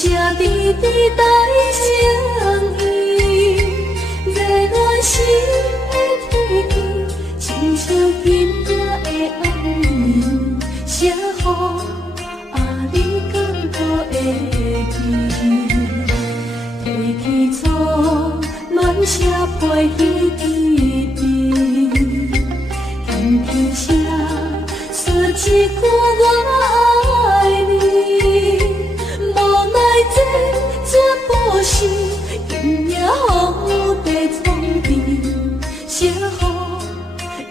滴滴在相依，热恋时的体味，亲像今夜的暗暝，写予你感到会记。提起初恋写配彼记忆，轻轻声说一句我爱你。这不是今夜雨在床边，写予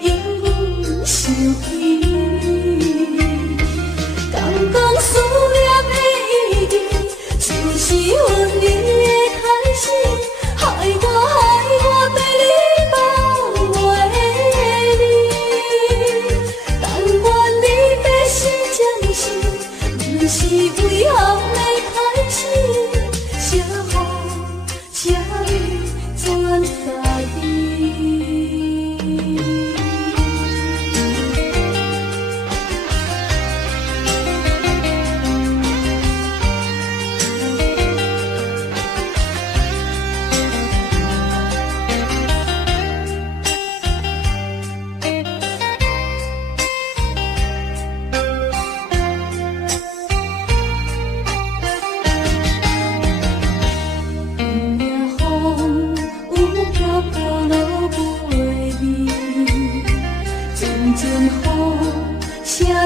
永远想起。刚刚思念的意义，就是阮你的开始，害我对你放袂离。但愿你的心将是，不是为后的开始。写予请你转在意。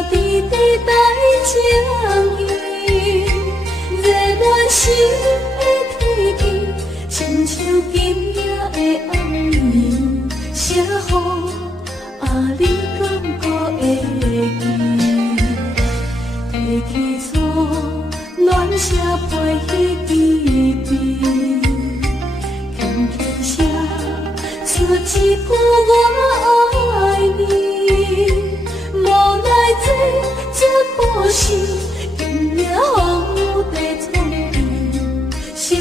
滴滴在情意，热恋时的天气，亲像今夜的暗暝，写予你敢搁会记？提起初恋写配彼记忆，轻轻声说一句我爱你。这不是今夜雨在床边，写予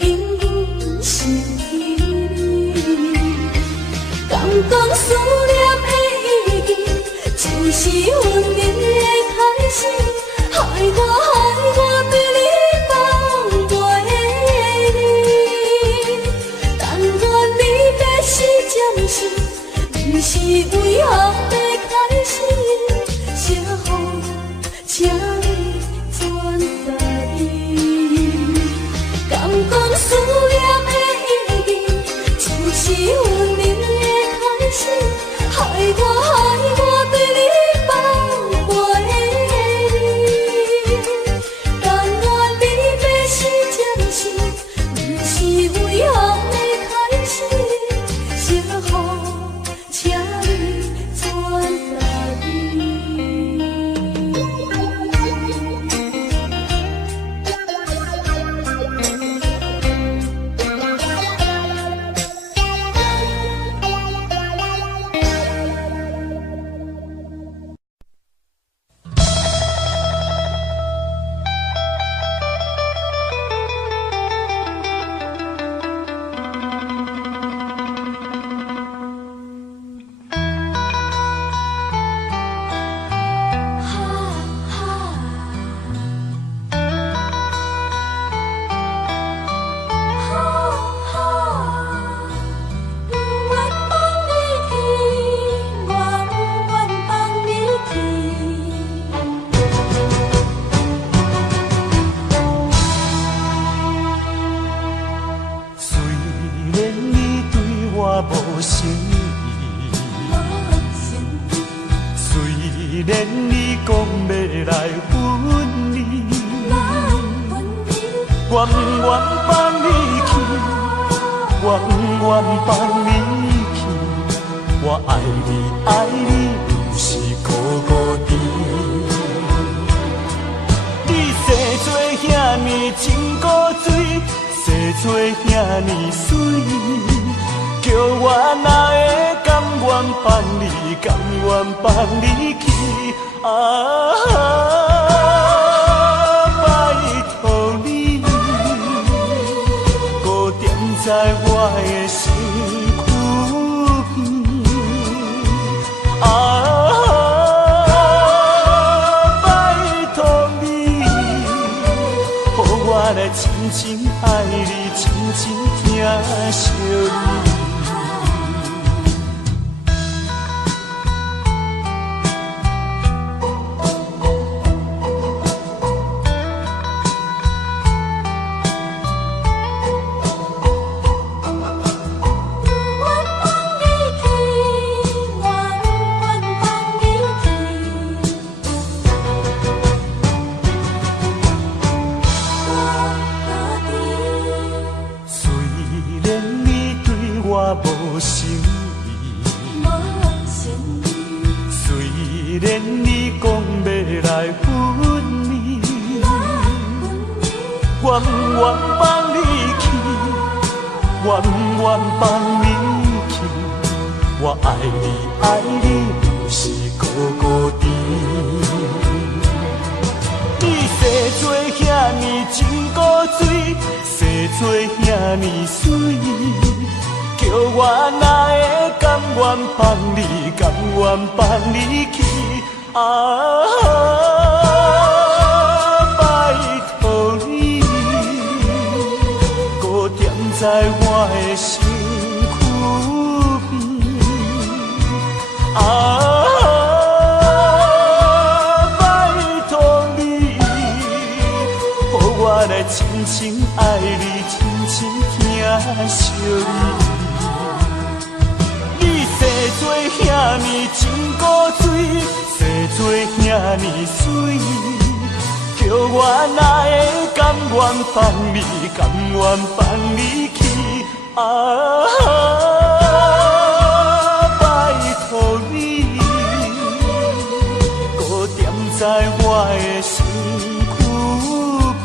永远想起你。刚刚思念的意义，就是阮你的开始，害我对你放袂离。但愿你的心将是，不是为后的开始。写予请你转在意。刚刚思念的意义，就是阮你的开始，害我对你放袂离。但愿你的心将是，不是为后的开始。写予请你转在意。我来深深爱你，深深疼惜你。无心意，虽然你讲要来分离，我不愿放你去，我不愿放你去。我爱你，爱你，就是孤孤单。你生做遐尼真古锥，生做遐尼水。叫我哪会甘愿放你，甘愿放你去？拜托你，搁踮在我的身躯边。拜托你，予我来深深爱你，深深疼惜你。生做遐尼真古锥，生做遐尼水，叫我哪会甘愿放你，甘愿放你去？拜托你，搁踮在我的身躯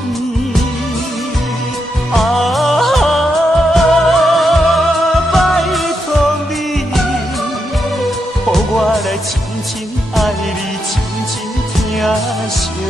边。我来深深爱你，深深疼惜你。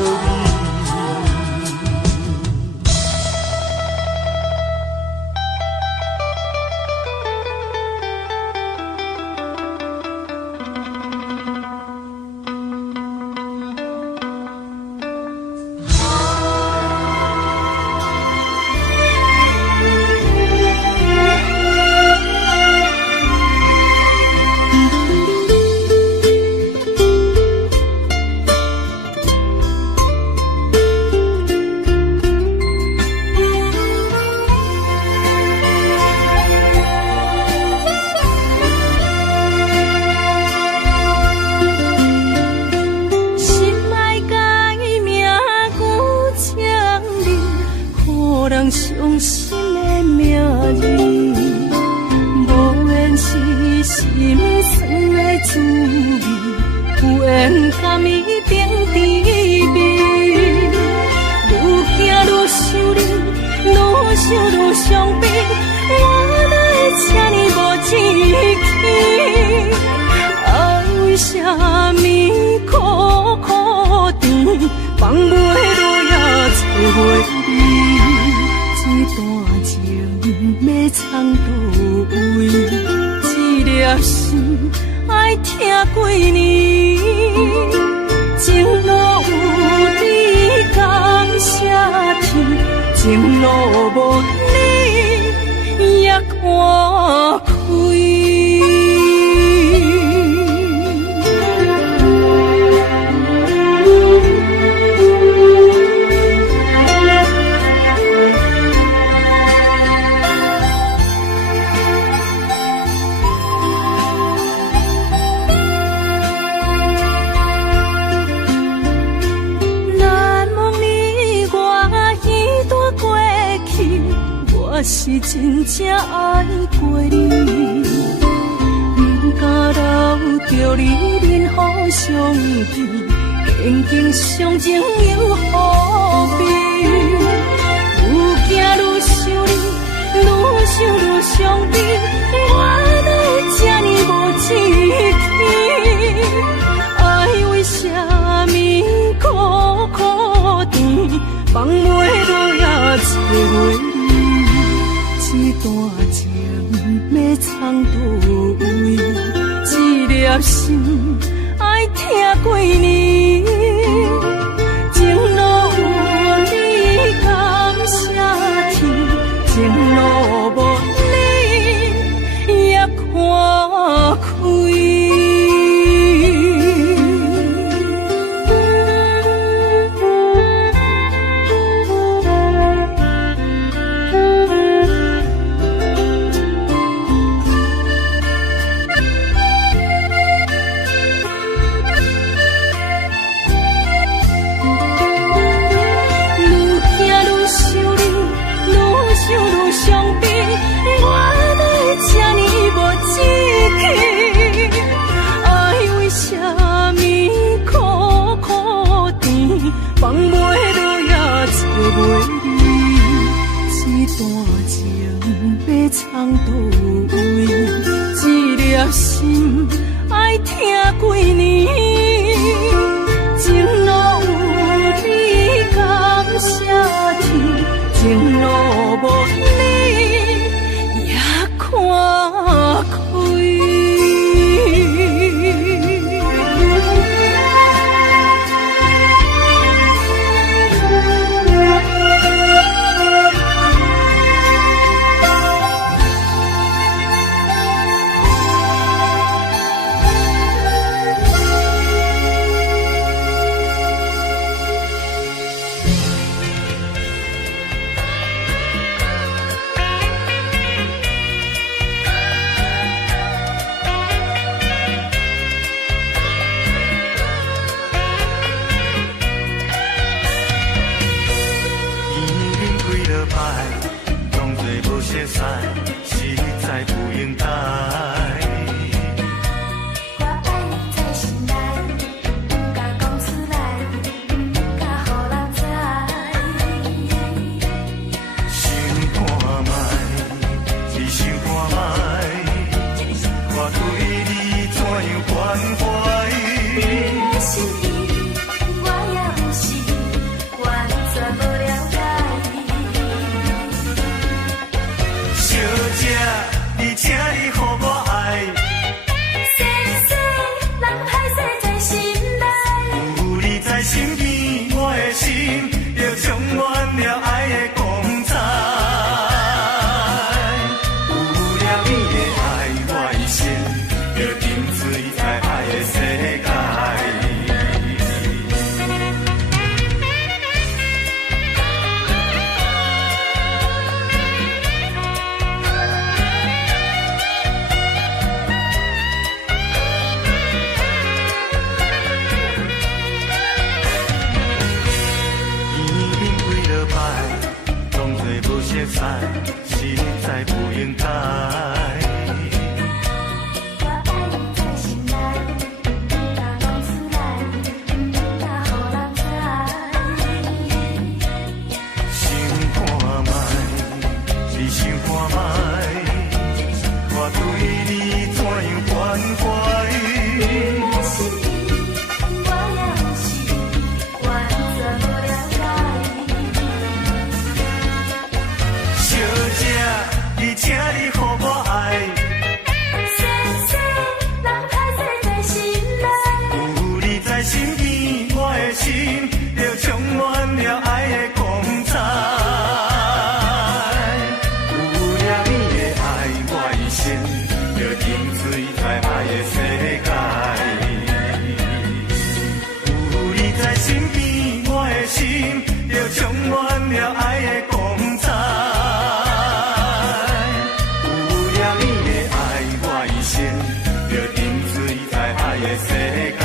伤心的名字，无缘是心酸的滋味，有缘甲伊顶甜蜜。愈行愈想你，愈想愈伤悲，我哪会这呢无志气？爱为啥物苦苦甜，放袂落也找袂你？这段情要藏倒位？这粒心爱听几年，情路有你感谢天，情路无你也看开。我是真正爱过你，不敢留着你任何伤悲，曾经伤情又何必？愈行愈想你，愈想愈伤悲，我哪会这呢无志气？爱为啥物苦苦甜，放袂落也找袂。这段情要藏倒位？这粒心爱听几年，情路有你感谢袂离，一段情要藏倒位？一粒心爱听几年，情路有你感谢天，情路无你也看开。实在不应该。我爱你在心内，不敢讲出来，不敢予人知。想看卖，只想看卖，我对你怎样关怀？你的心意，我也有是完全无了解。小姐，你请你予我爱。世事人歹势在心内，有你在身边，我的心就充满了爱的光彩。有了你的爱，我一生就沉醉在爱的世界。实在不应该。我爱你在心内，不敢讲出来，不敢予人知。想看卖，只想看卖，我对你怎样关怀？你的心意，我也有是完全无了解。小姐，你请你予我爱。世事人歹势在心内，有你在身边，我的心就充满了爱的光彩。有了你的爱，我一生就沉醉在爱的世界。有你在身边，我的心就充满了爱的光彩。有了你的爱，我一生就沉醉在爱的世界。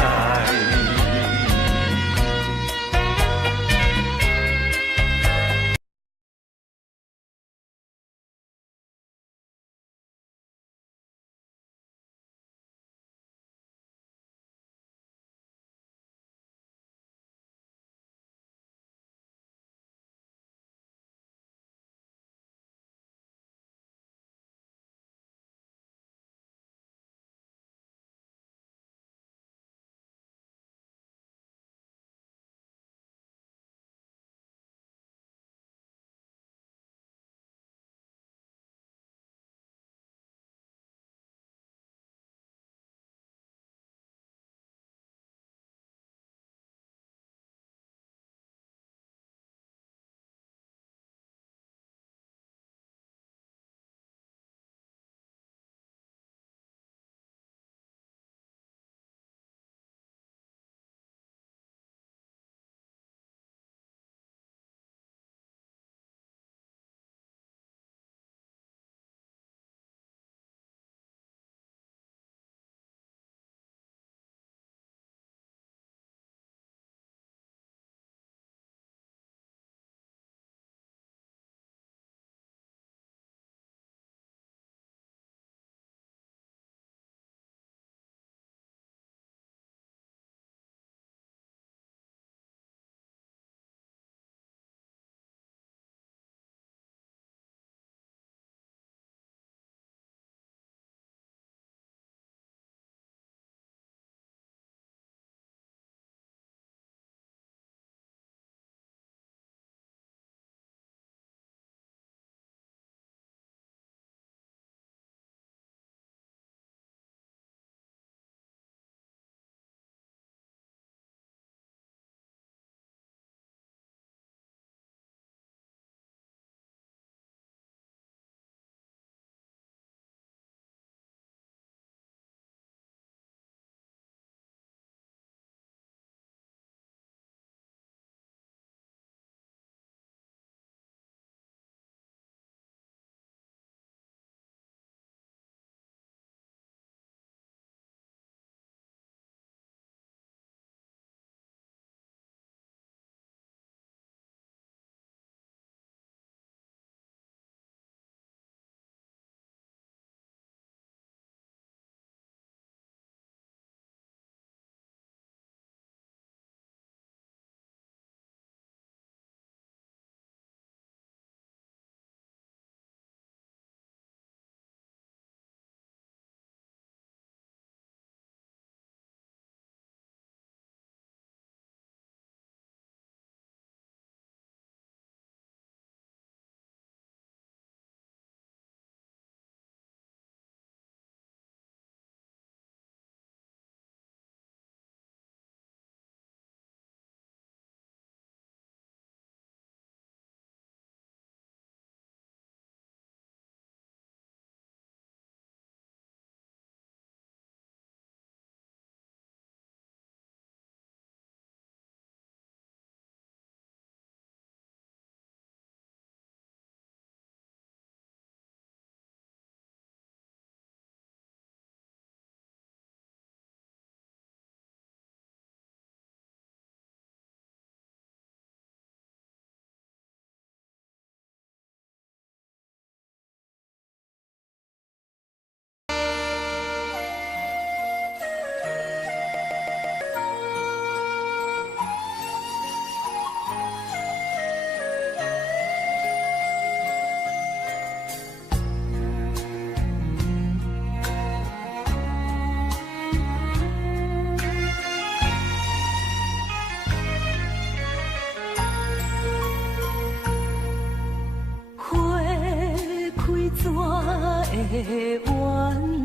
晚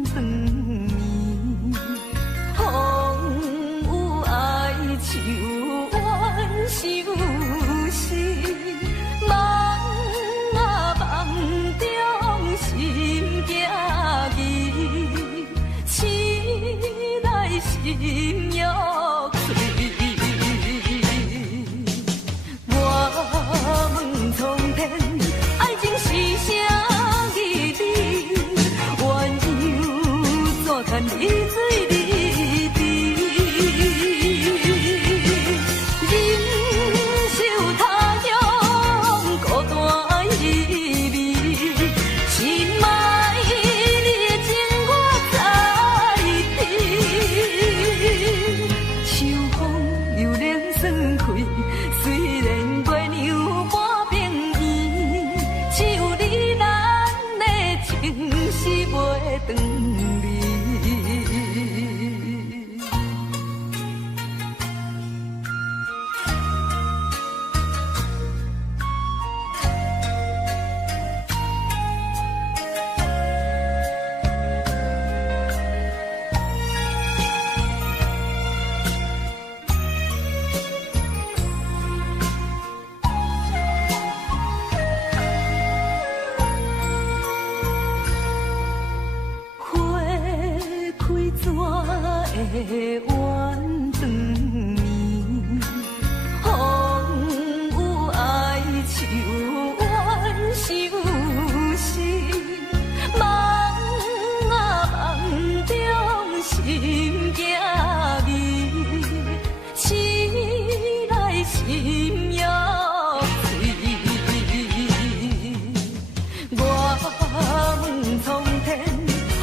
长眠，风有爱像晚相思，梦啊梦中心行意，醒来心欲碎。我问苍天，爱情是啥意义？鸳鸯怎堪离水离地？忍受他乡孤单意味，心爱你的情我知知。秋风又冷爽开，虽然月娘半边圆，只有你咱的情是袂长离。花开怎会晚长眠？风有爱像晚相思，梦啊梦中心行意，醒来心欲碎。我问苍天，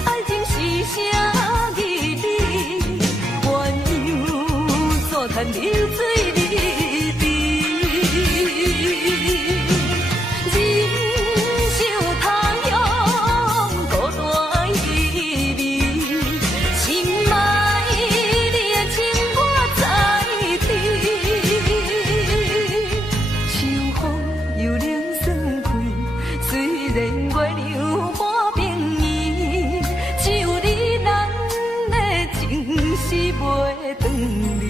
爱情是啥意义？鸳鸯怎堪流水离地？忍受他乡孤单意味，心爱你的情我知知。秋风又冷爽开，虽然月娘半边圆，只有你咱的情是袂长离。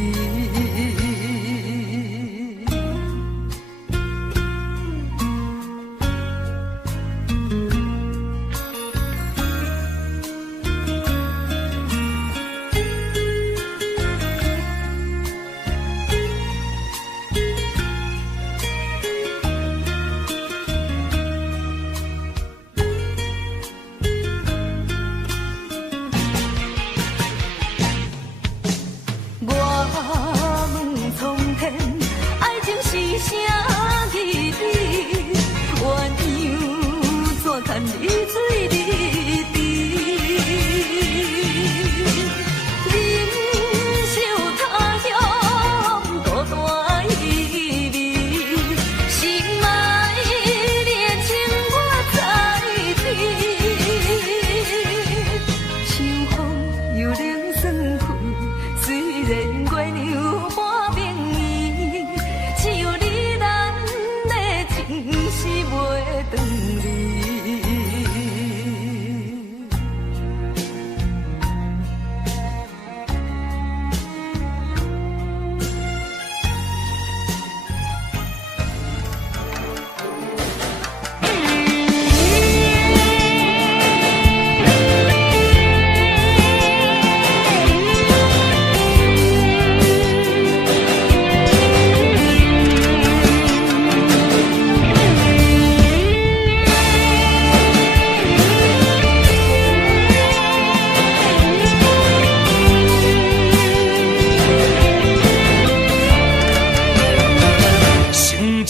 我问苍天，爱情是啥意义？鸳鸯怎堪离水离地？忍受他乡孤单意味，心爱你的情我知知。秋风又冷爽开，虽然月娘半边圆，只有你咱的情是袂长离。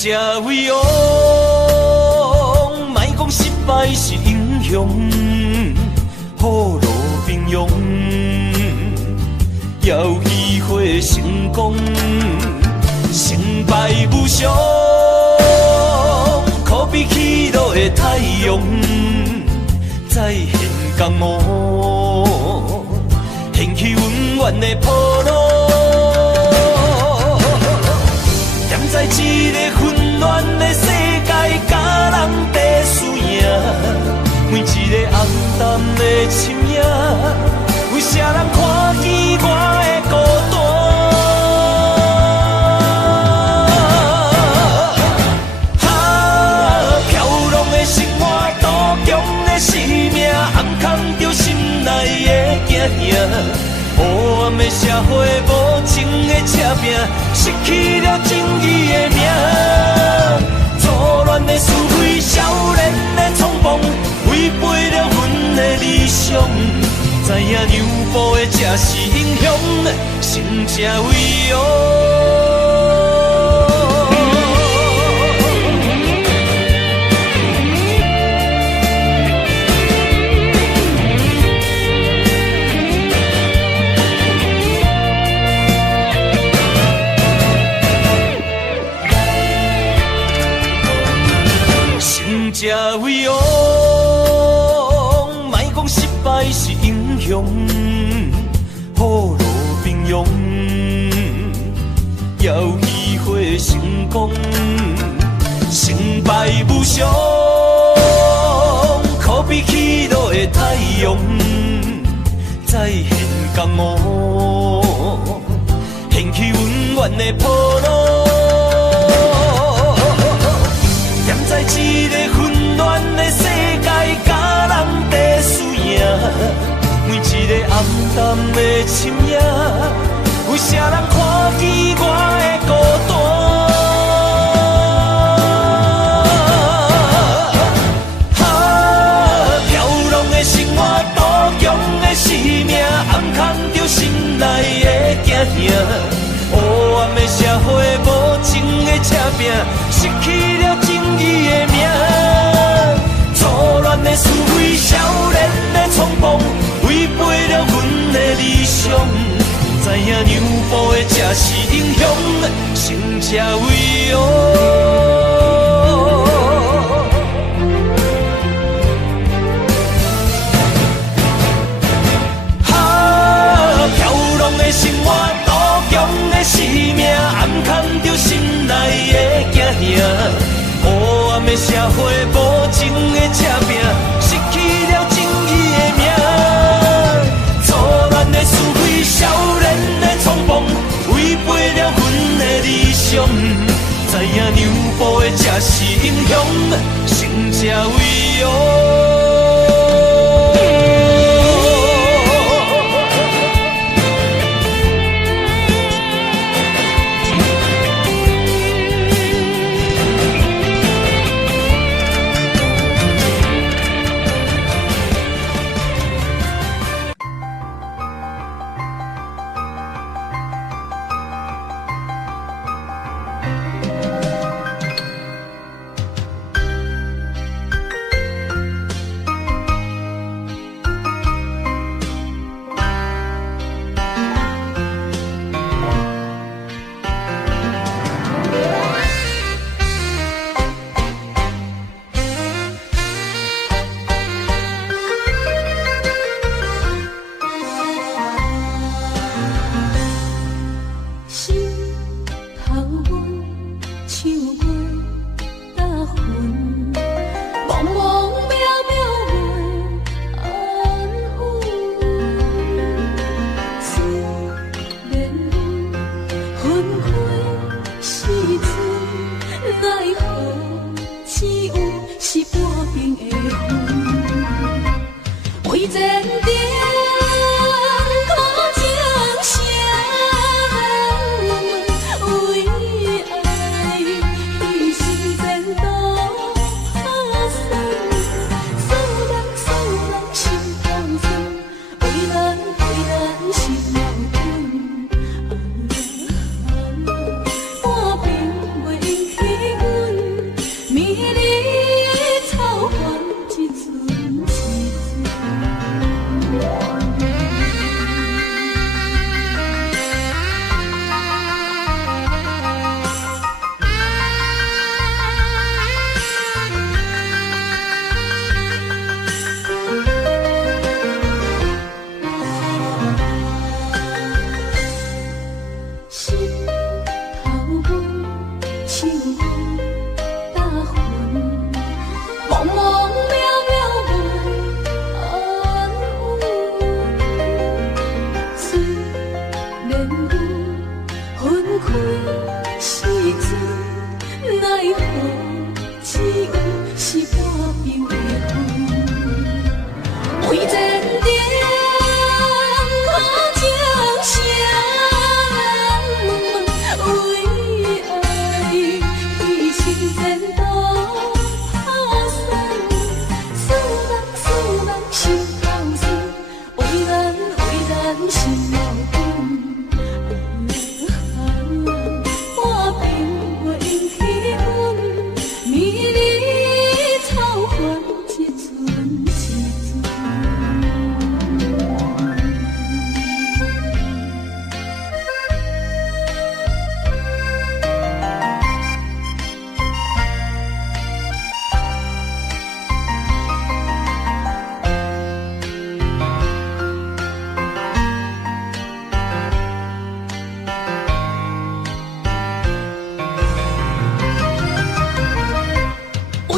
这位王，莫讲失败是英雄，雨露平庸，要机会成功，成败无常，可比起落的太阳，再现江湖，掀起温暖的波浪。在一个混乱的世界，甲人在输赢，每一个红淡黑暗的社会，无情的车拼，失去了正义的名。错乱的是非，少年的冲动，违背了阮的理想。知影让步的才是英雄，成才为勇。才为勇，莫讲失败是英雄，雨露平庸，要机会成功，成败无常，可比起落的太阳，再现江湖，掀起温暖的波浪。站在一个混乱的世界，甲人在输赢，每一个暗淡的深夜，有啥人看见我的孤单？飘浪的生活，多强的生命，暗藏着心内的惊吓。黑暗的社会，无情的车拼，失去了正义的名。错乱的是非，少年的冲动，违背了阮的理想。知影让步的才是英雄，成才为勇。飘浪的生活，多强的生命，暗藏着心内的惊吓。黑暗的社会，无情的车拼，失去了正义的名。错乱的是非，少年的冲动，违背了阮的理想。知影让步的才是英雄，成才为勇。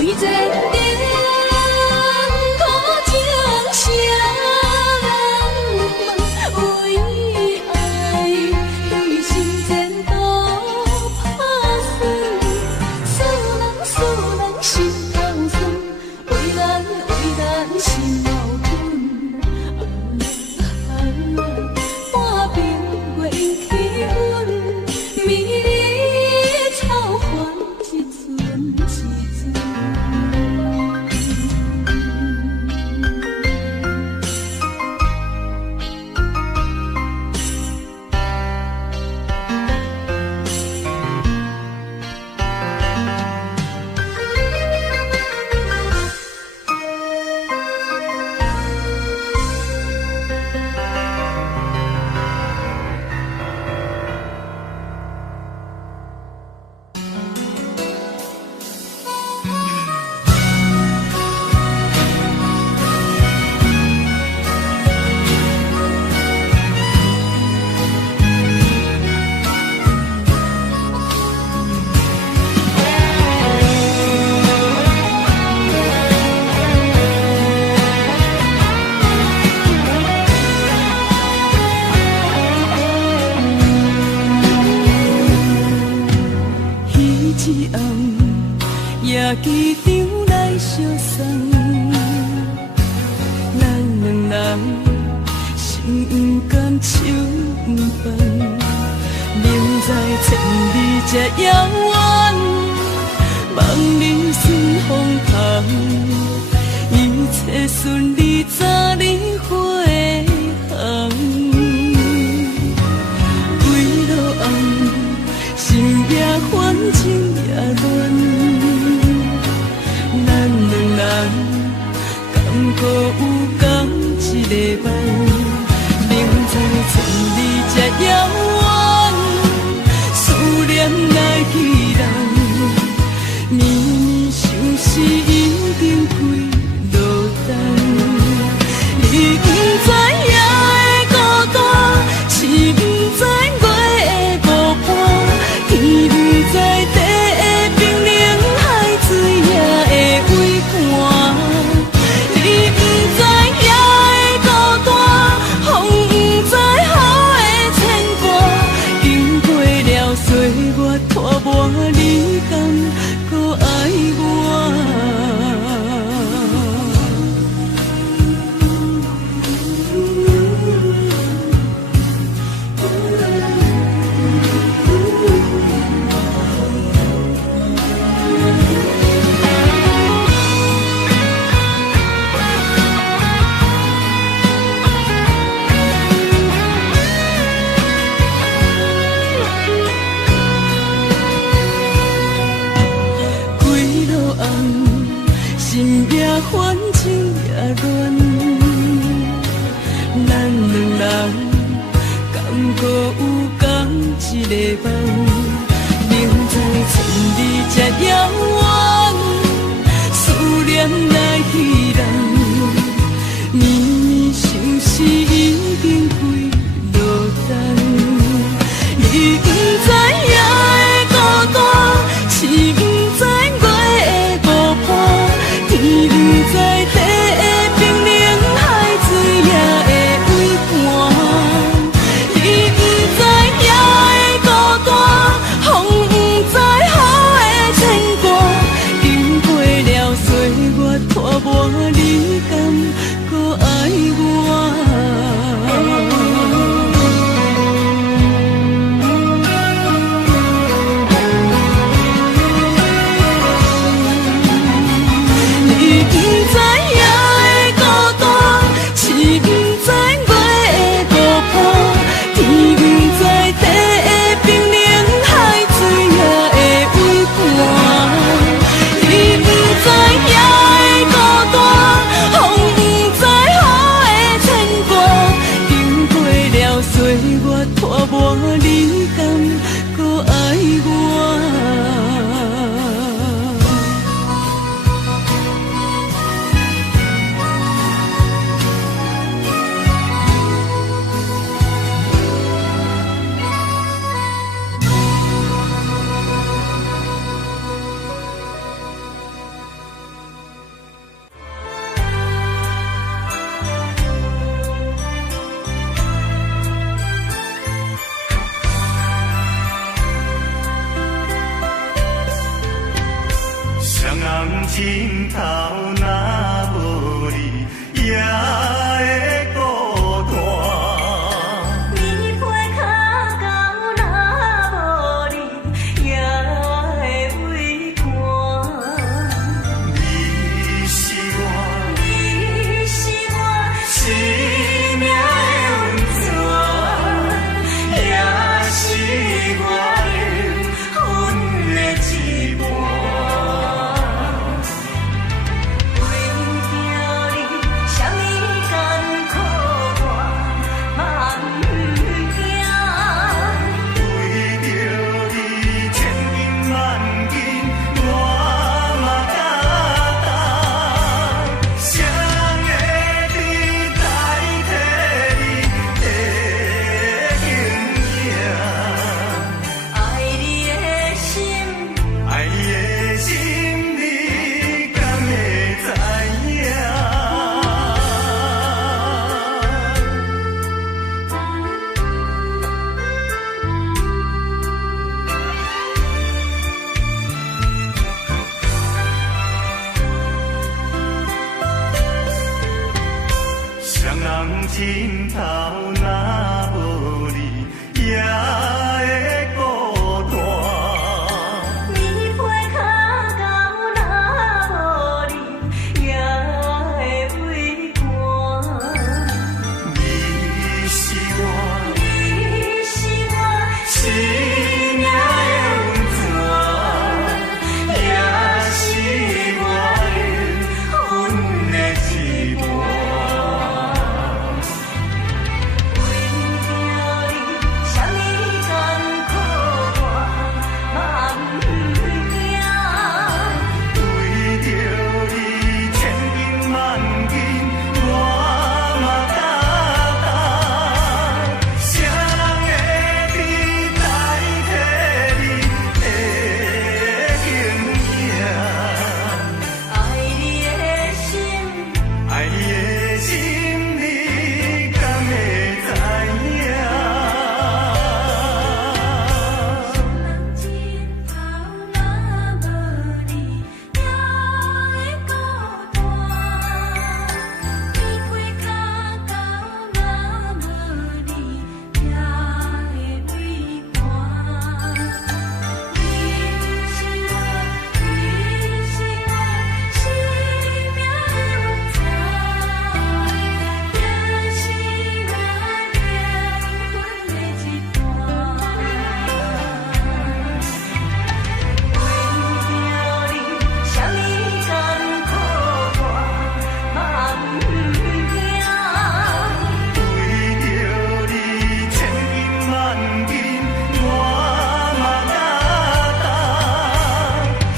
为前程苦情谁人为爱牺牲前途打算，输人心头酸，为咱心矛盾。半边月起阮，迷离草原一寸一寸。一暗夜机场来相送，咱两人心不甘情不放，明知千里这遥远，望你顺风旁，一切顺利早日回航，归路暗。心也烦，情也乱，咱两人敢搁有共一个梦？明知千里这遥远，思念来去人，绵绵相思已经归落单。你不知夜的孤单，是不知月的孤单。天不知地的冰冷，海水也会微寒。你不知夜的孤单，风不知雨的牵挂。经过了岁月拖磨，你敢搁爱我？心也烦，情也乱，咱两人敢搁有共一个梦？明知千里这遥远，思念来去人，绵绵相思已经归落单。你不知夜的孤单，是不知月的孤单。天不知地的冰冷，海水也会微寒。你不知夜的孤单，风不知雨的牵挂。经过了岁月头若无你，也会孤单。你陪脚到若无你，也会畏寒。你是我，你是我生命的温泉，也是我的阮的一半。为着你，什么艰苦我嘛不惊。为着你千金万金，我嘛敢担。谁会比代替你的形影？爱你的心，爱你的心，你敢会知影？双人枕头若无你，也会孤单。你陪脚到若无你，也会畏寒。你是我，你是我生命的温泉，也是我的阮的一半。为着你，什么艰苦我嘛不惊。为着你千金万金，我嘛敢担。谁人会比代替你的形影？爱你的心，爱你的心，你敢会知影？人枕头若无你，也会孤单。你陪脚到若无你，也会畏寒。你是我，你是我生命的温泉，也是我灵魂的一半。为着你，什么艰苦我嘛不惊。为着你千金万金，我嘛敢担。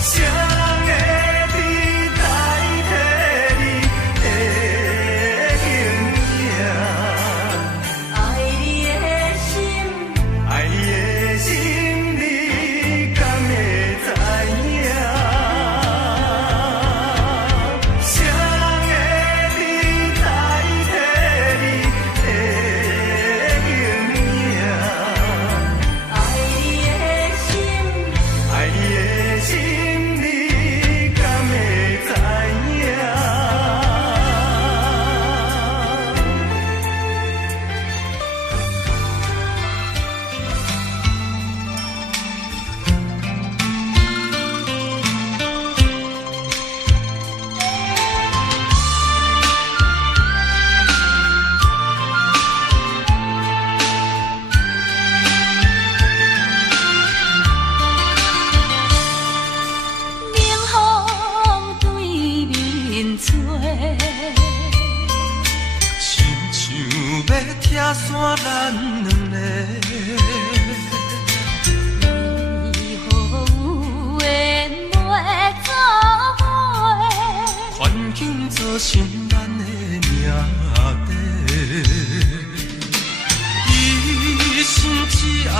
谁人会比代替你的形影？爱你的心，爱你的心，你敢会知影？谁人会比代替你的形影？爱你的心，爱你的心，你敢会知影？冷风对面吹，亲像要拆散咱两个，你好有缘袂做伙，环境造成咱的命地。一生只爱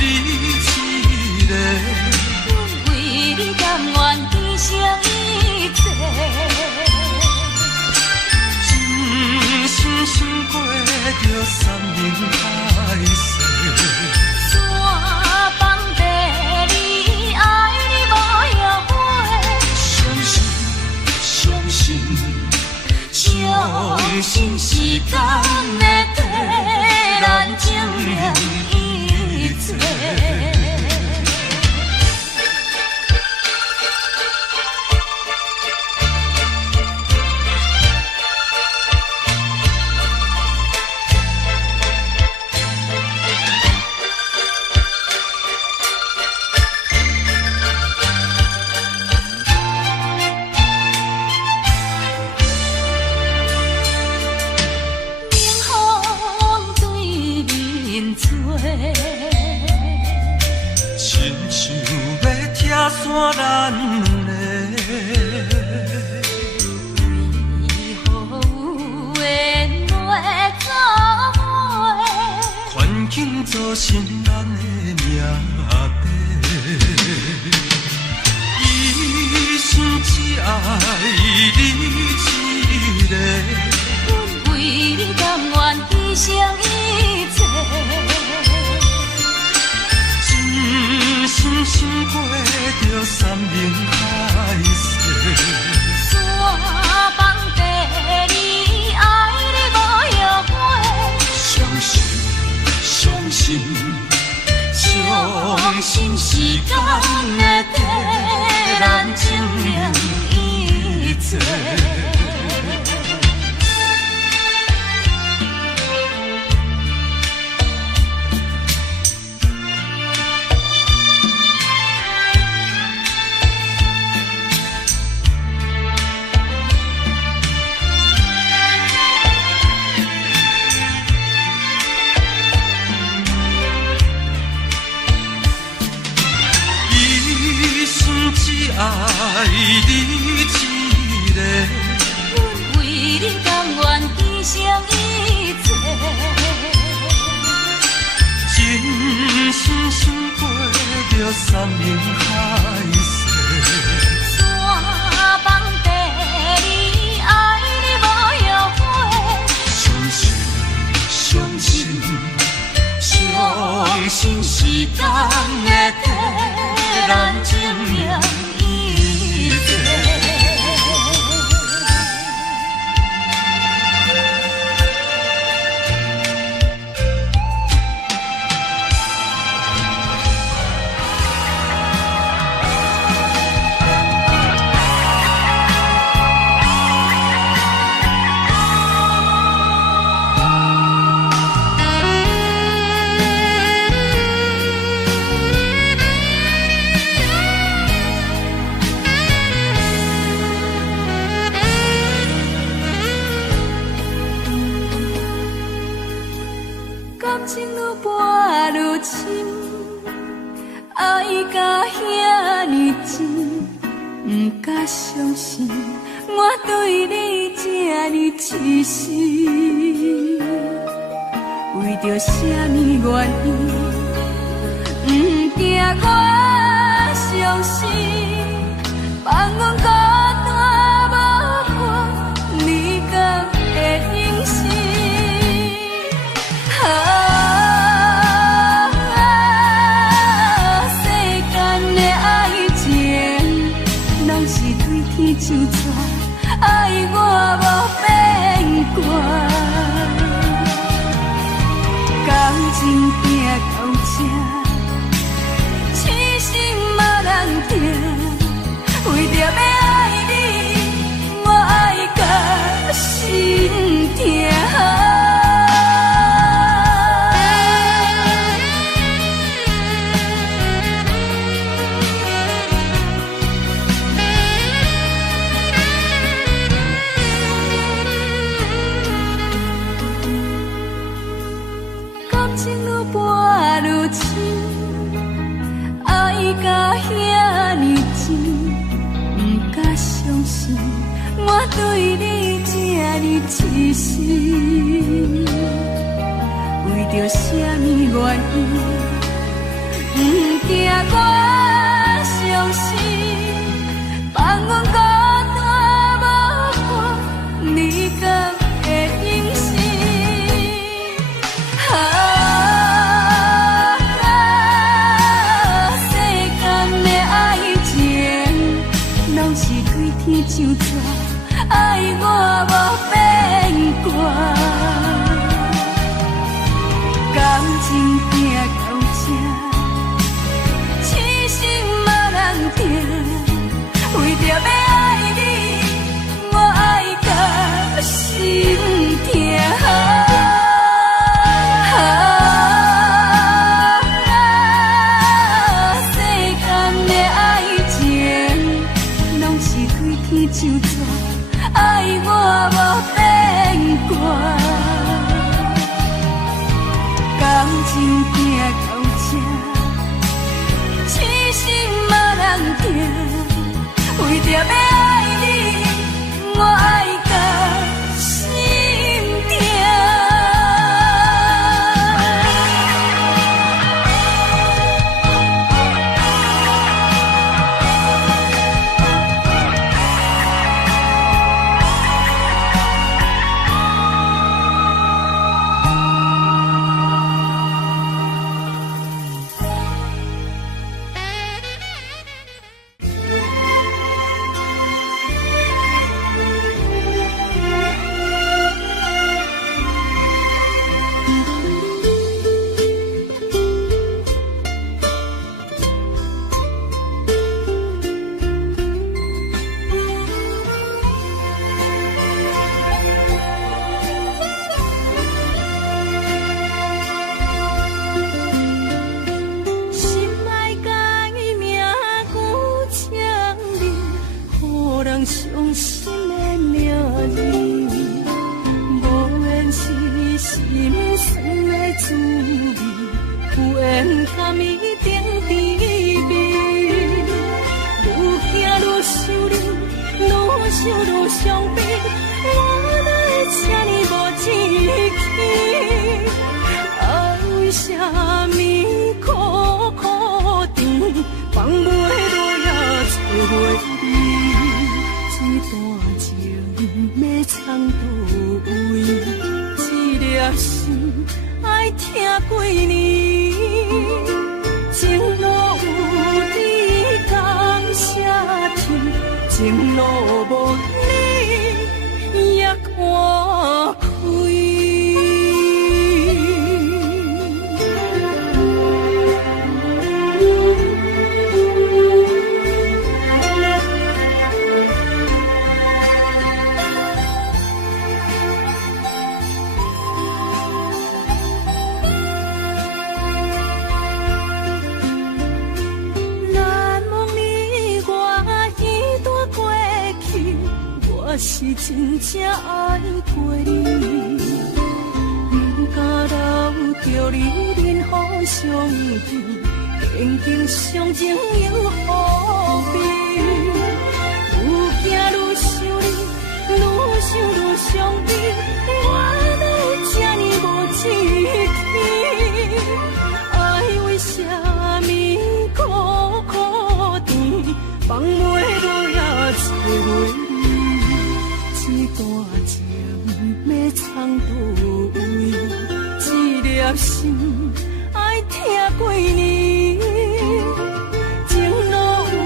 你一个，阮为你甘愿牺牲一切。真心想过着三年海誓，山放地，你爱你无后悔。相信心时间会替咱证明一切。山咱的，为何有缘会作伙？环境造成咱的命地，一生只爱你一个，阮为你甘愿牺牲一切。真心过着山明海誓，山崩地离，爱你无后悔。相信，相信，相信时间会替咱证明一切。爱你一个，阮为你甘愿牺牲一切，真心想过着山明海誓，山崩地离，爱你无后悔。相信，相信，相信时间会替咱证明。相信我对你这呢痴心，为着什么原因，不惊我伤心，放阮孤单无伴，你敢会忍心？像纸，爱我无变卦，感情行到这，痴心嘛人疼，为着要爱你，我爱甲心痛。我对你这呢痴心，为着什么原因，不惊我伤心，放阮孤单无伴，你敢会忍心？世间的爱情，拢是规天像纸。爱我无变卦。感情行到这，痴心无人定，为着要爱你，我爱到心痛。像纸爱我无变卦，感情行到这，痴心无人定，为着要爱你，我爱到心痛。伤心的名字，无缘是心酸的滋味，有缘甲伊定甜蜜。愈行愈想你，愈想愈伤悲，我哪会这呢无志气？爱为啥物苦苦甜，放袂落也找袂你。这段情要藏倒位？这粒心爱听几年？情路有你甘奢甜，情路无你也看开。我是真正爱过你，不敢留着你任何伤悲，坚定相情永何必？愈行愈想你，愈想愈伤悲，我哪会这呢无志气？爱为啥物苦苦甜，放袂落也找袂。这段情要藏倒位？这粒心爱听几年？情路有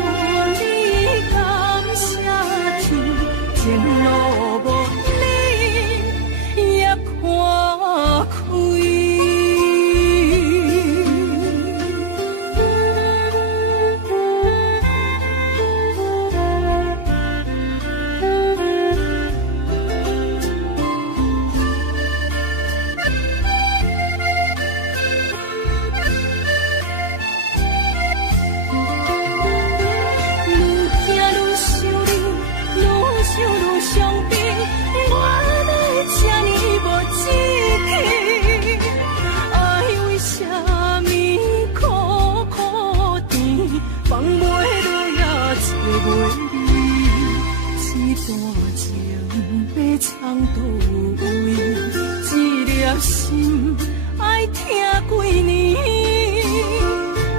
你甘奢甜，情路无你也看开。藏倒位？这粒心爱听几年？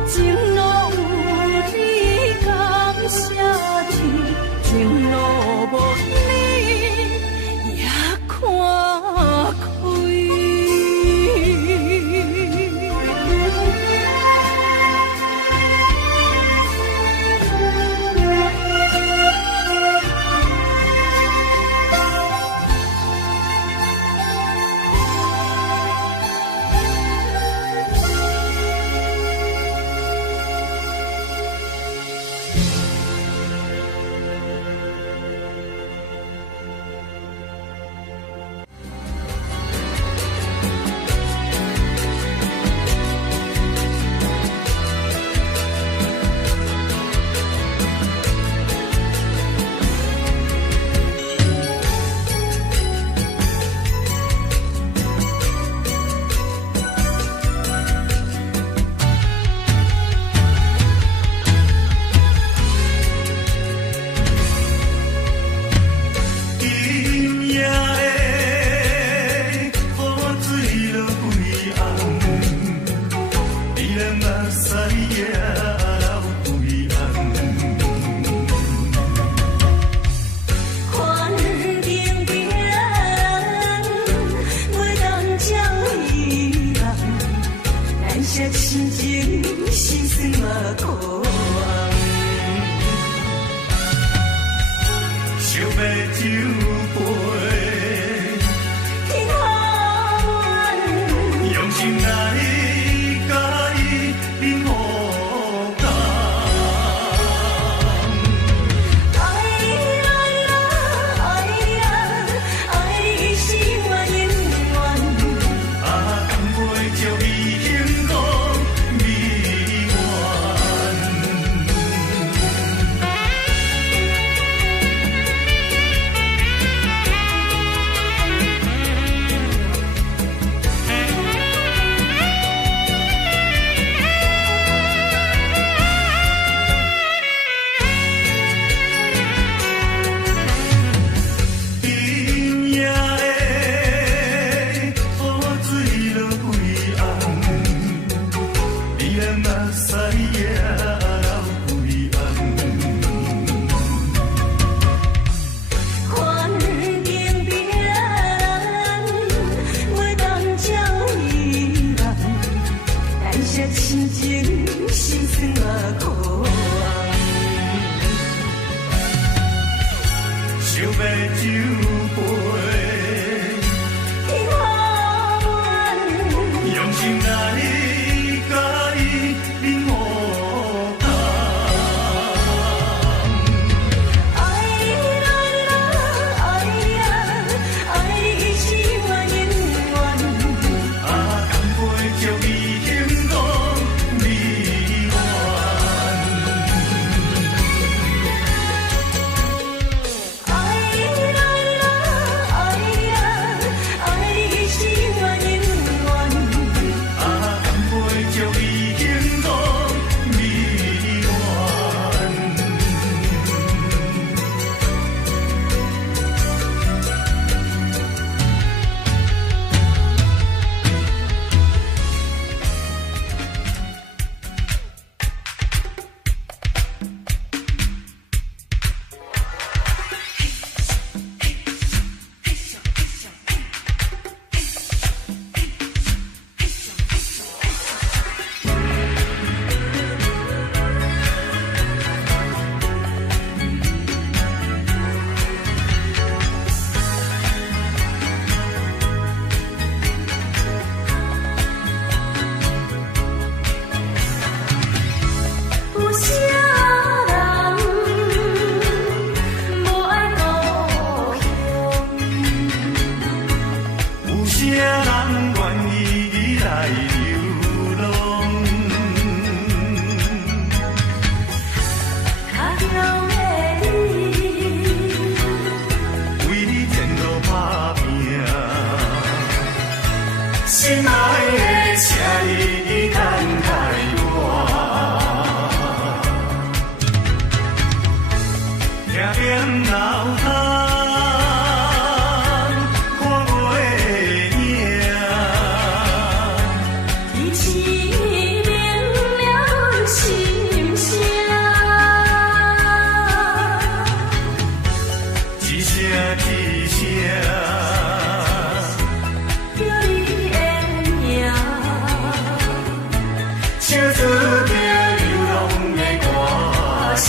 情路有你甘奢甜，情路无你也看开。酒杯，天下用心来甲伊饮互干。爱你爱你爱你爱你是我永远。啊，甘陪着伊幸福美满。今夜的雨水落几红，你人目屎也流几红。环境变，袂当照伊人，但是痴情心酸嘛苦红。想要酒杯，天下用心来甲伊饮互干。爱你爱你爱你爱你是我永远。啊，甘陪着伊幸福美满。爱你爱你爱你是我永远。啊，甘陪着伊幸福美满。有啥人无爱故乡？有啥人愿意来流浪？脚条的你，为你前路打拼，心爱的车你等待我，定点流淌，看我的影。提起明了心声，一声一声，叫你的名，唱出着流浪的歌声。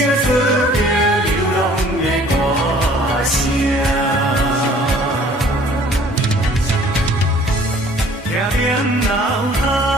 出着流浪的歌声，念念老汉。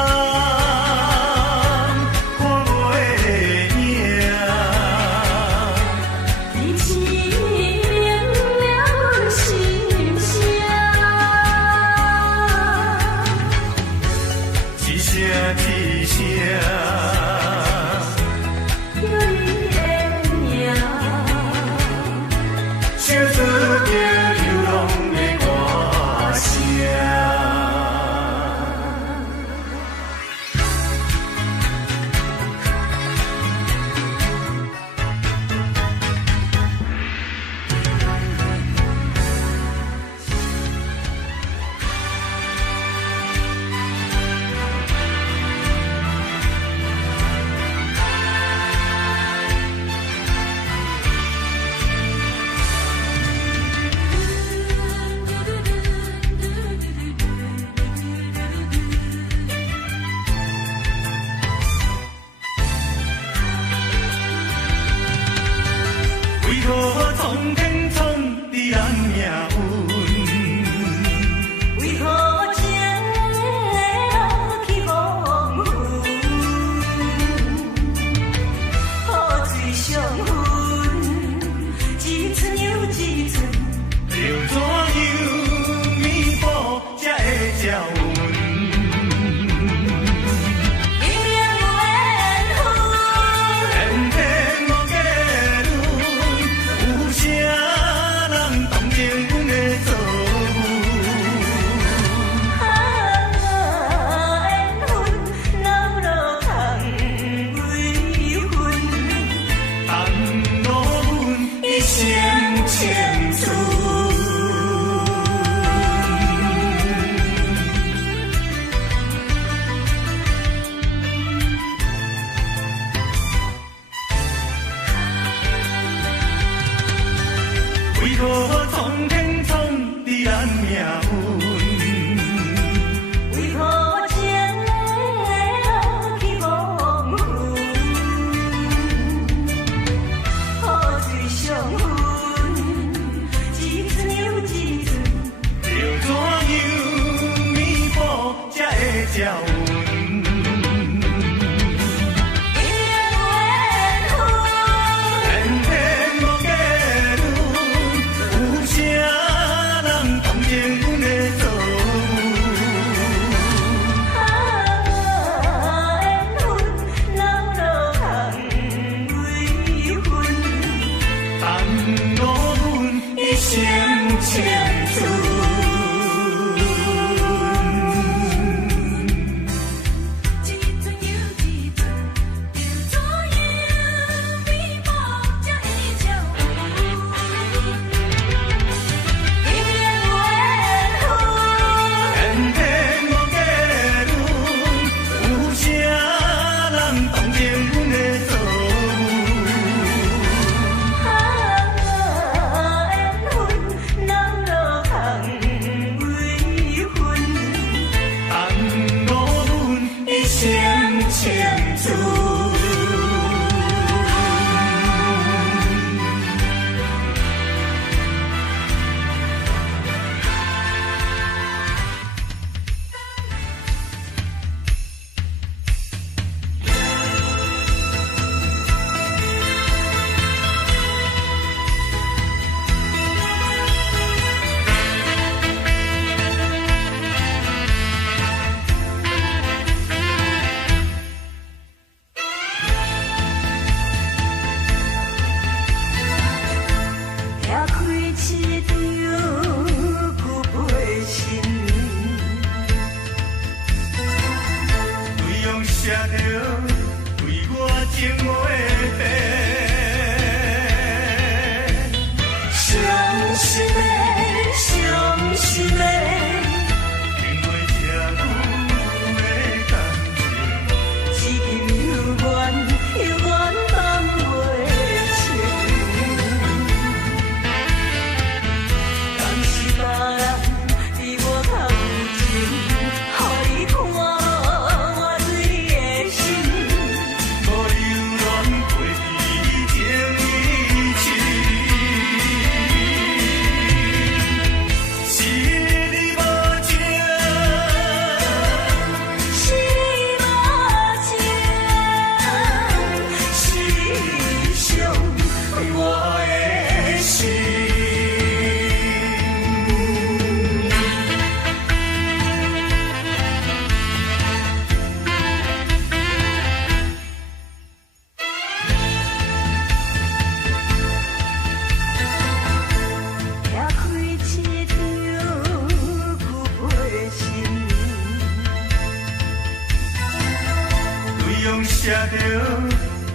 着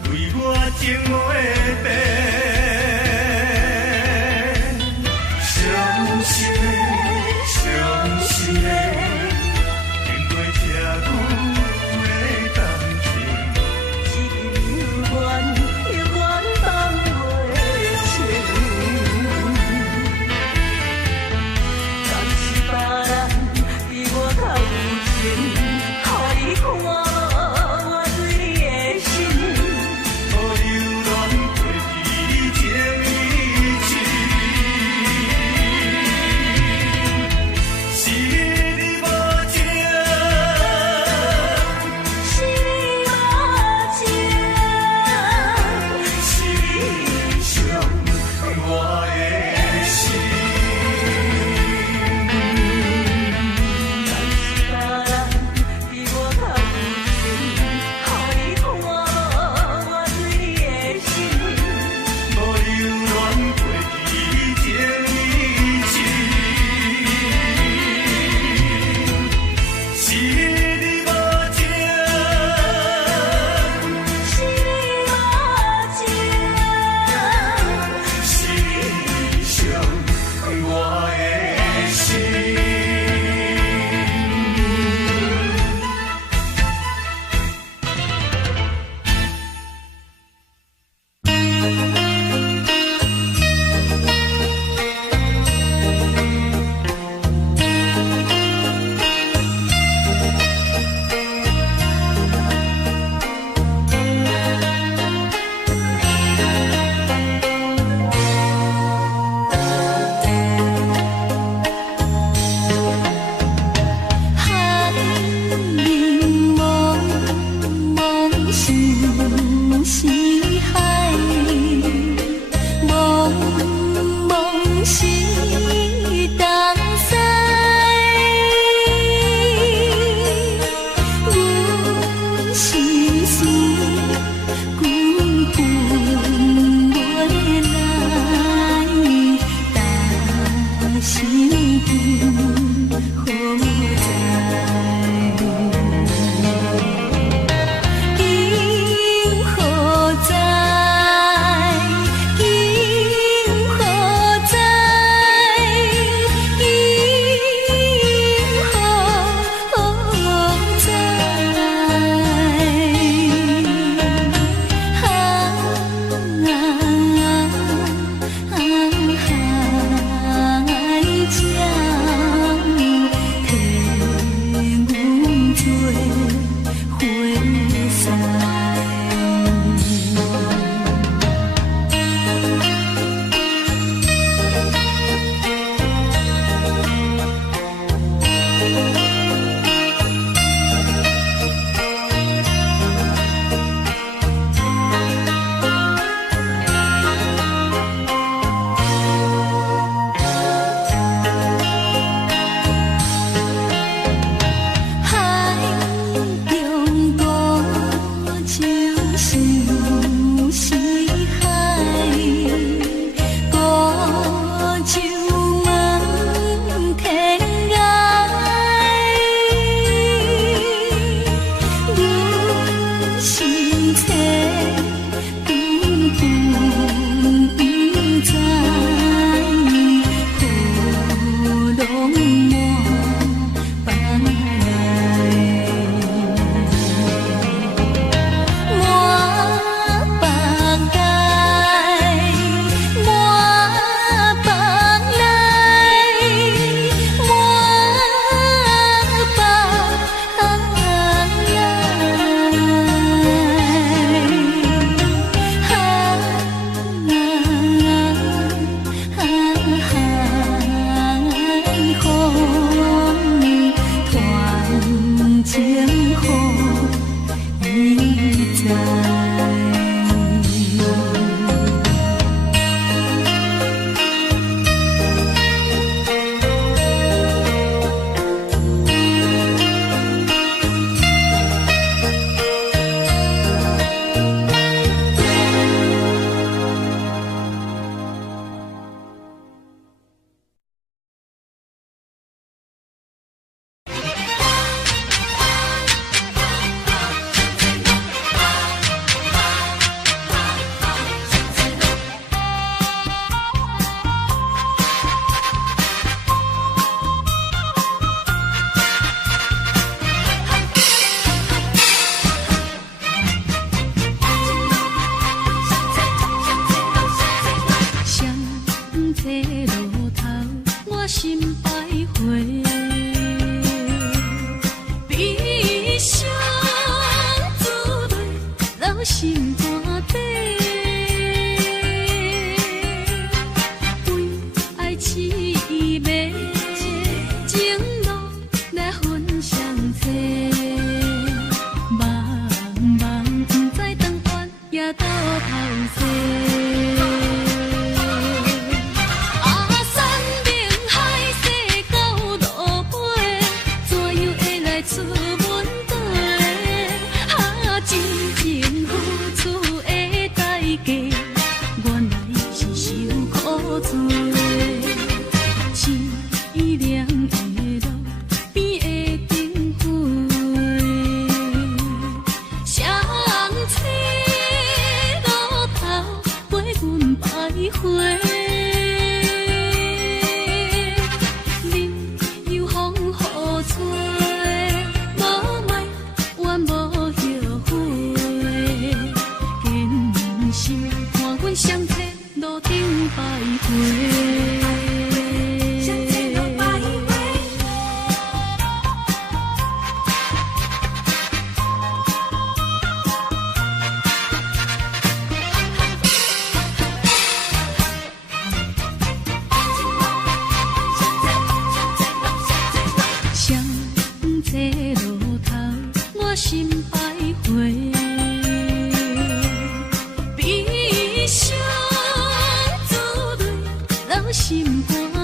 为我情话变。伤心的，伤心的，经过这久的感情，一句永远永远放袂清。暂时别人比我较有情，予伊看无我对你的心，予流浪过去心徘徊，悲伤滋累老心肝。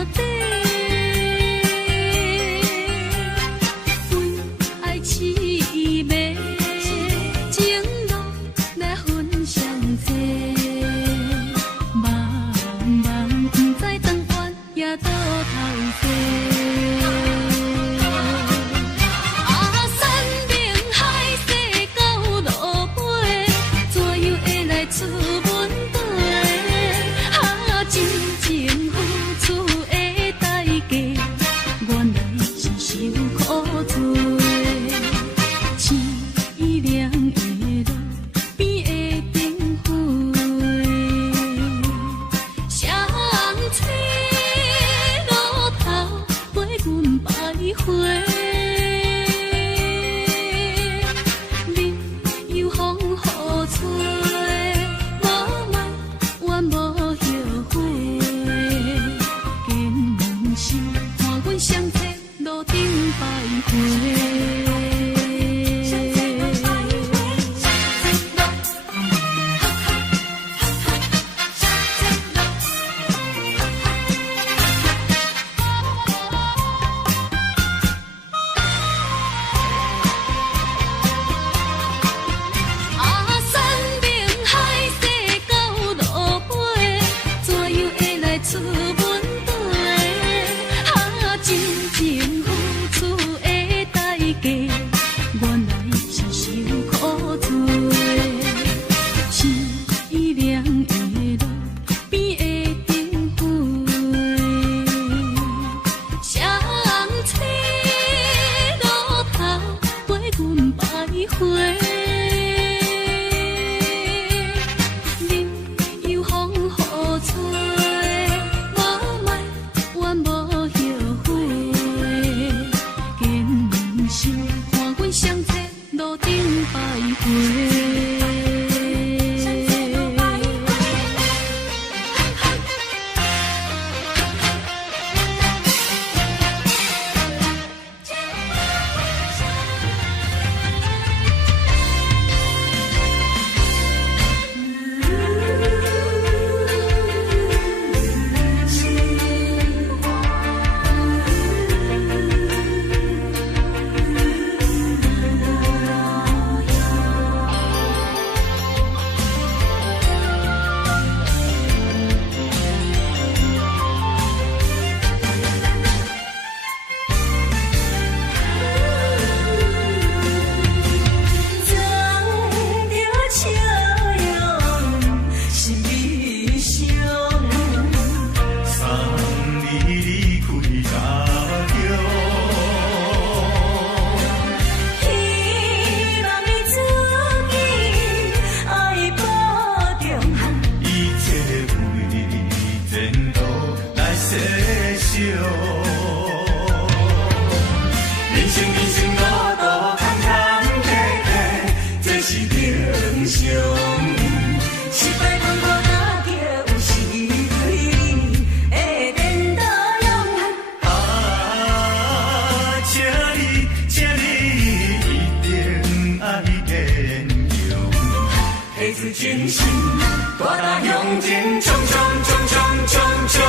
前冲冲冲冲冲冲，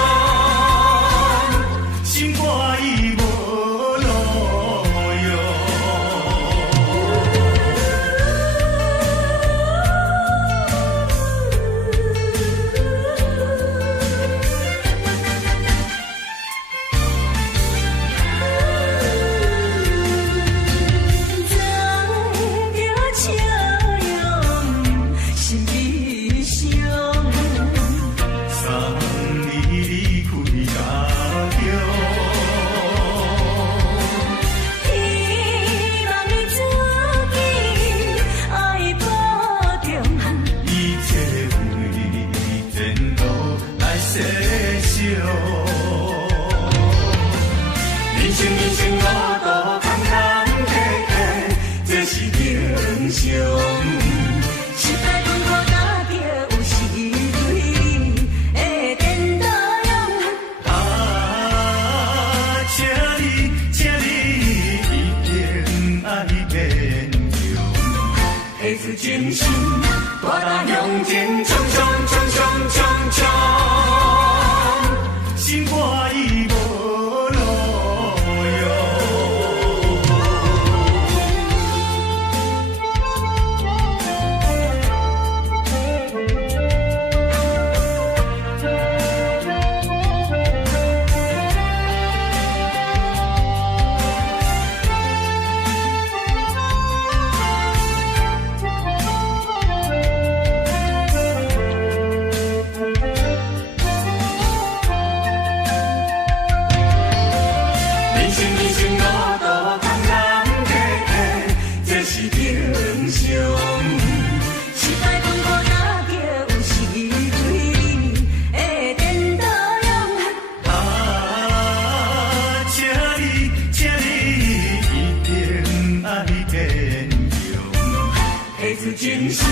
心肝已无路用。真心，大踏向前，冲冲冲冲冲冲，心肝已无路用。真心，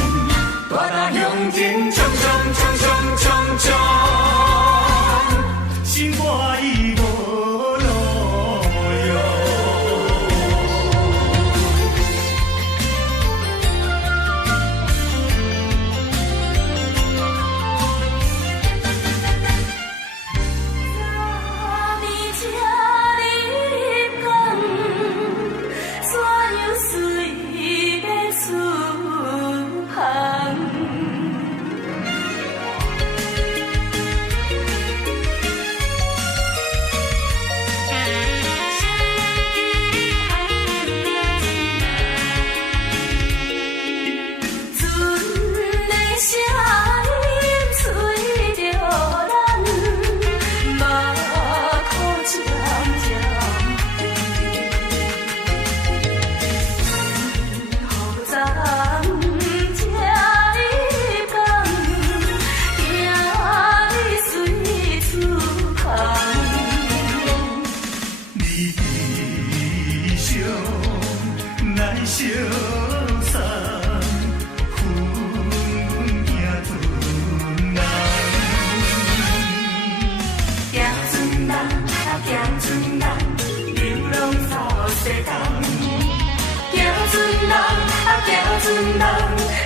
大踏向前，冲冲冲冲冲冲，心肝已无路用。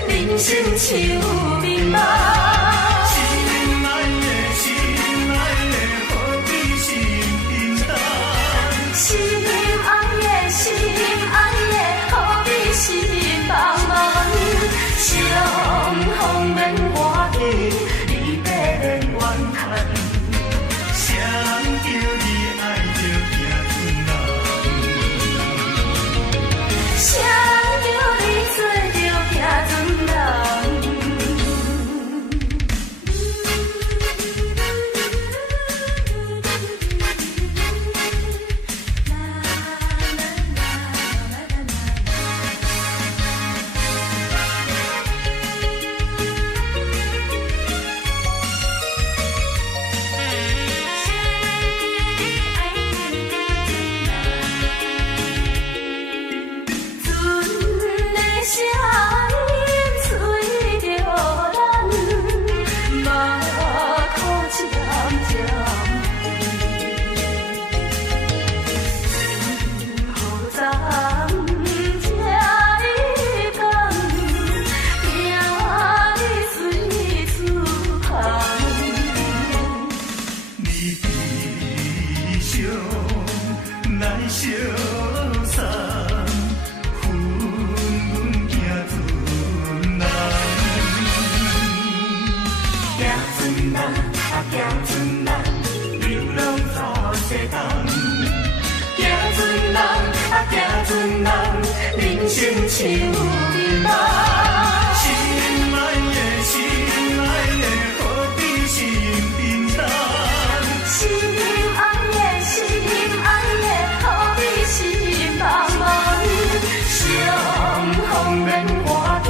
人生像迷茫，心爱的，何必心平淡？心爱的，何必心茫茫？相逢免欢喜，离别免怨叹。谁叫你爱着行船人？谁叫你做着行船人？行船人，流浪走西东。行船人行船人，人生像迷梦。心爱的，心爱的，何必心平常？心爱的，心爱的，何必心茫茫？相逢免欢喜，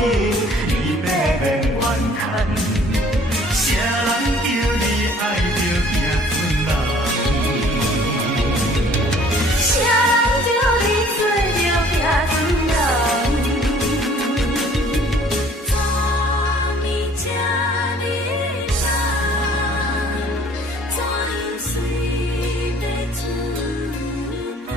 离别免怨叹。谁人叫你爱着行船人？谁人叫你做着行船人？昨暝这日人，怎样随要出发？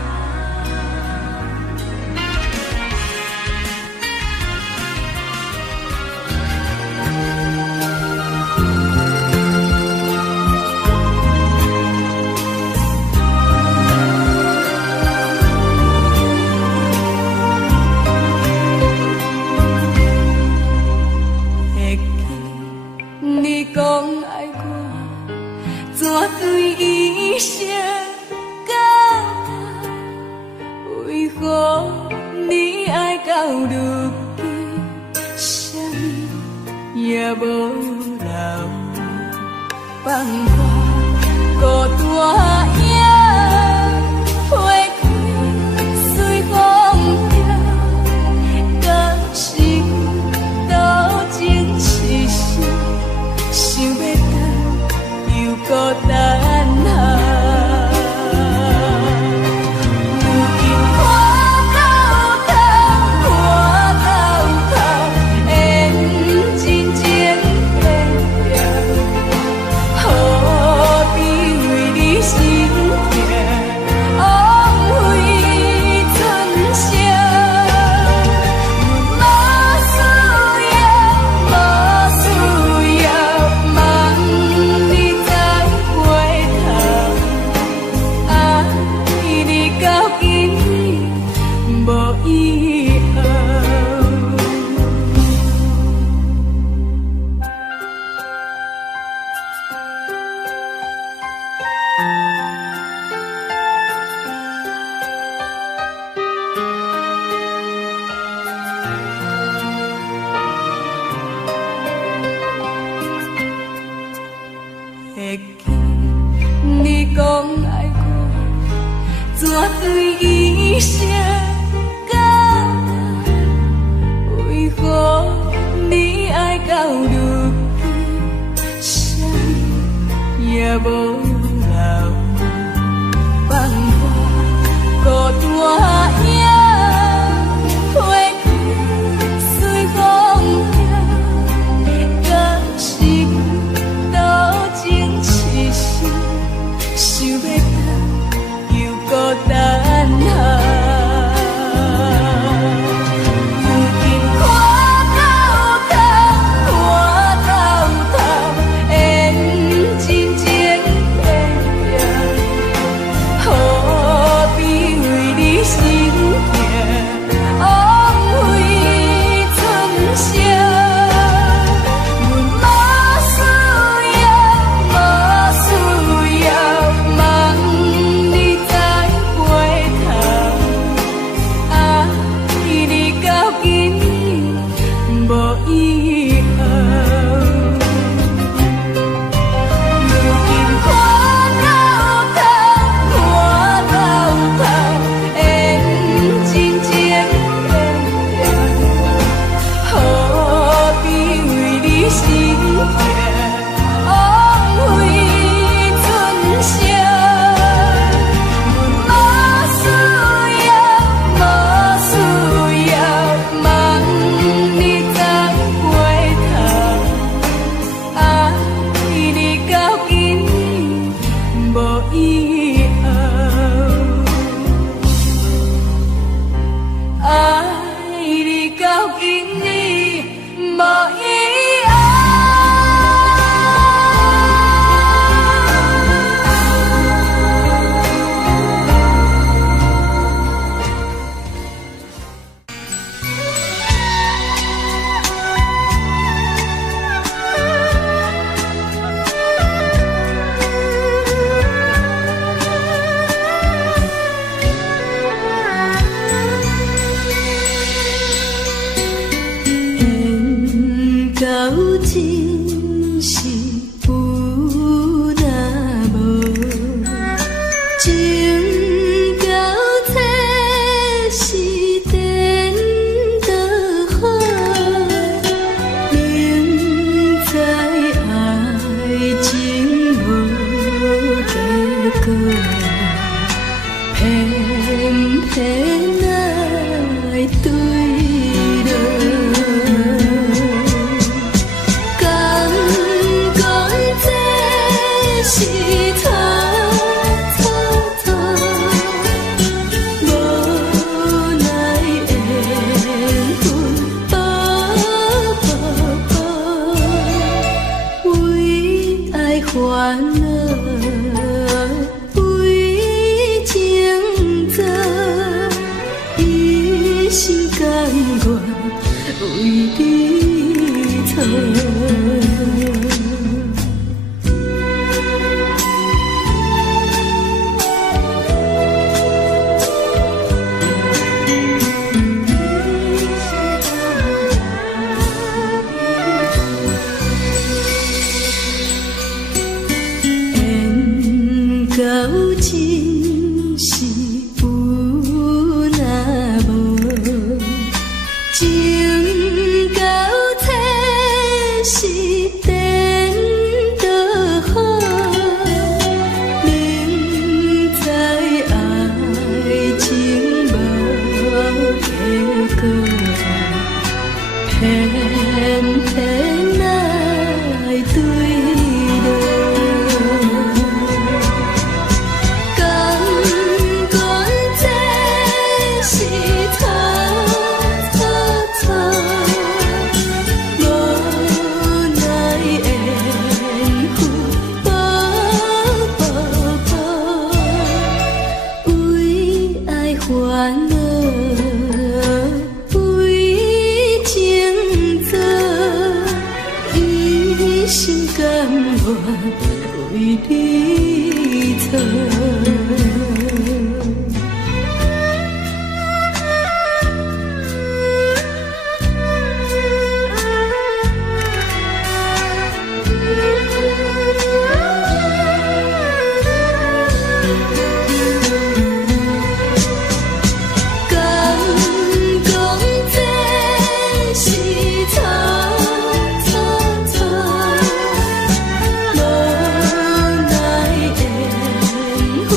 会记你讲爱我，怎对伊说感动？为何你爱到如今，啥物也无留？放我孤单影飞去，随风飘，敢是多情痴心，想要等又孤单下。如今看到头，看到头，缘真情变调，何必为你心痛，枉费春宵。无需要望你再回头，爱你到今无以后。会记你讲爱我，怎对伊说感动？为何你爱到如今，啥物也无留？放我孤单影飞去，随风飘，敢是多情痴心，想要等又孤单下。如今看到头，看到头，缘真情变爱烦恼为情做，一心甘愿为你错。到真是有若无，情到切是颠倒好，明知爱情无结果，偏偏爱对落。烦恼为情做，一心甘愿为你错。无奈缘分。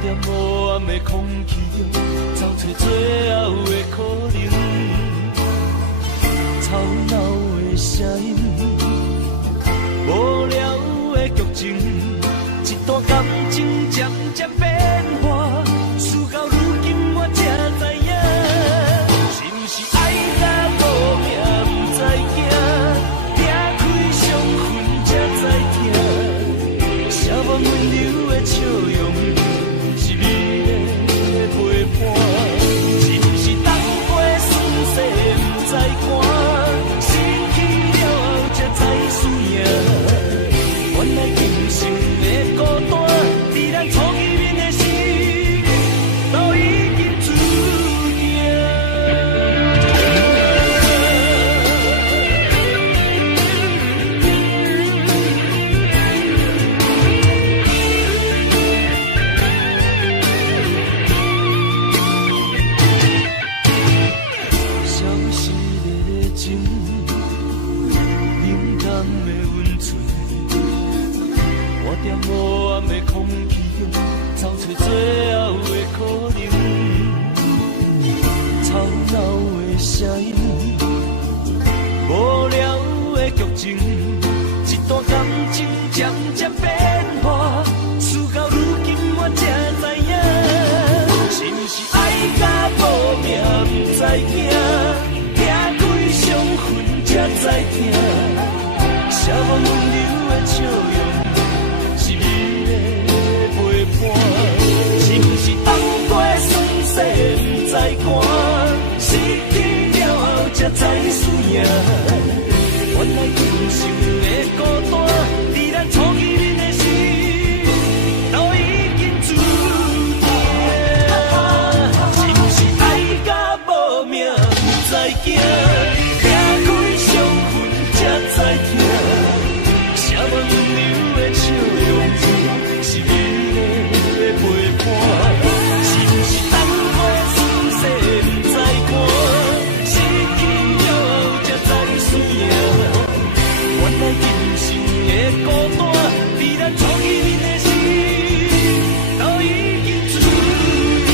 在无暗的空气中，找找最后的可能。吵闹的声音，无聊的剧情，一段感情渐渐变化，事到如今我才知影，是不是爱甲无命不知惊，拆开伤痕才知疼，写满温柔的笑容，是美的陪伴，是不是当过酸涩不知寒。原来今生的孤单，伫咱初见面的时，都已经注定。消失的情，冷淡的温存。我在无暗的空气中，找找最后的可能。吵闹的声音，无聊的剧情，一段感情渐渐变化，事到如今我才知影，是不是爱甲无命不知惊，拆开伤痕才知疼，写满温柔的笑容。是不是当过酸涩不知寒，失去了后才知输赢？原来今生的孤单，伫咱初见面的时，都已经注定。是不是爱甲无命不知惊，拆开伤痕才知疼，写满温柔的笑容，是美的陪伴。是不是当过酸涩不知寒，失去了后才知输赢？原来今生的孤单，伫咱初见面的时，都已经注定。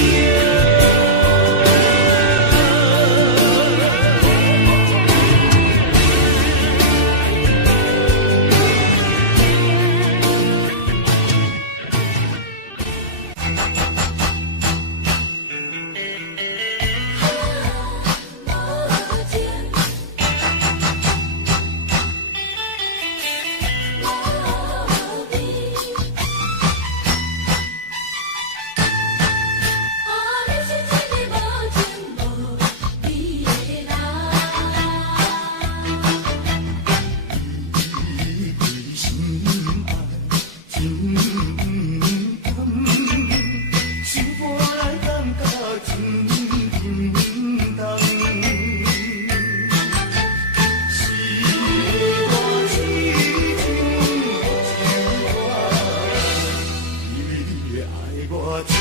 我真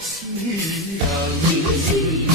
是人。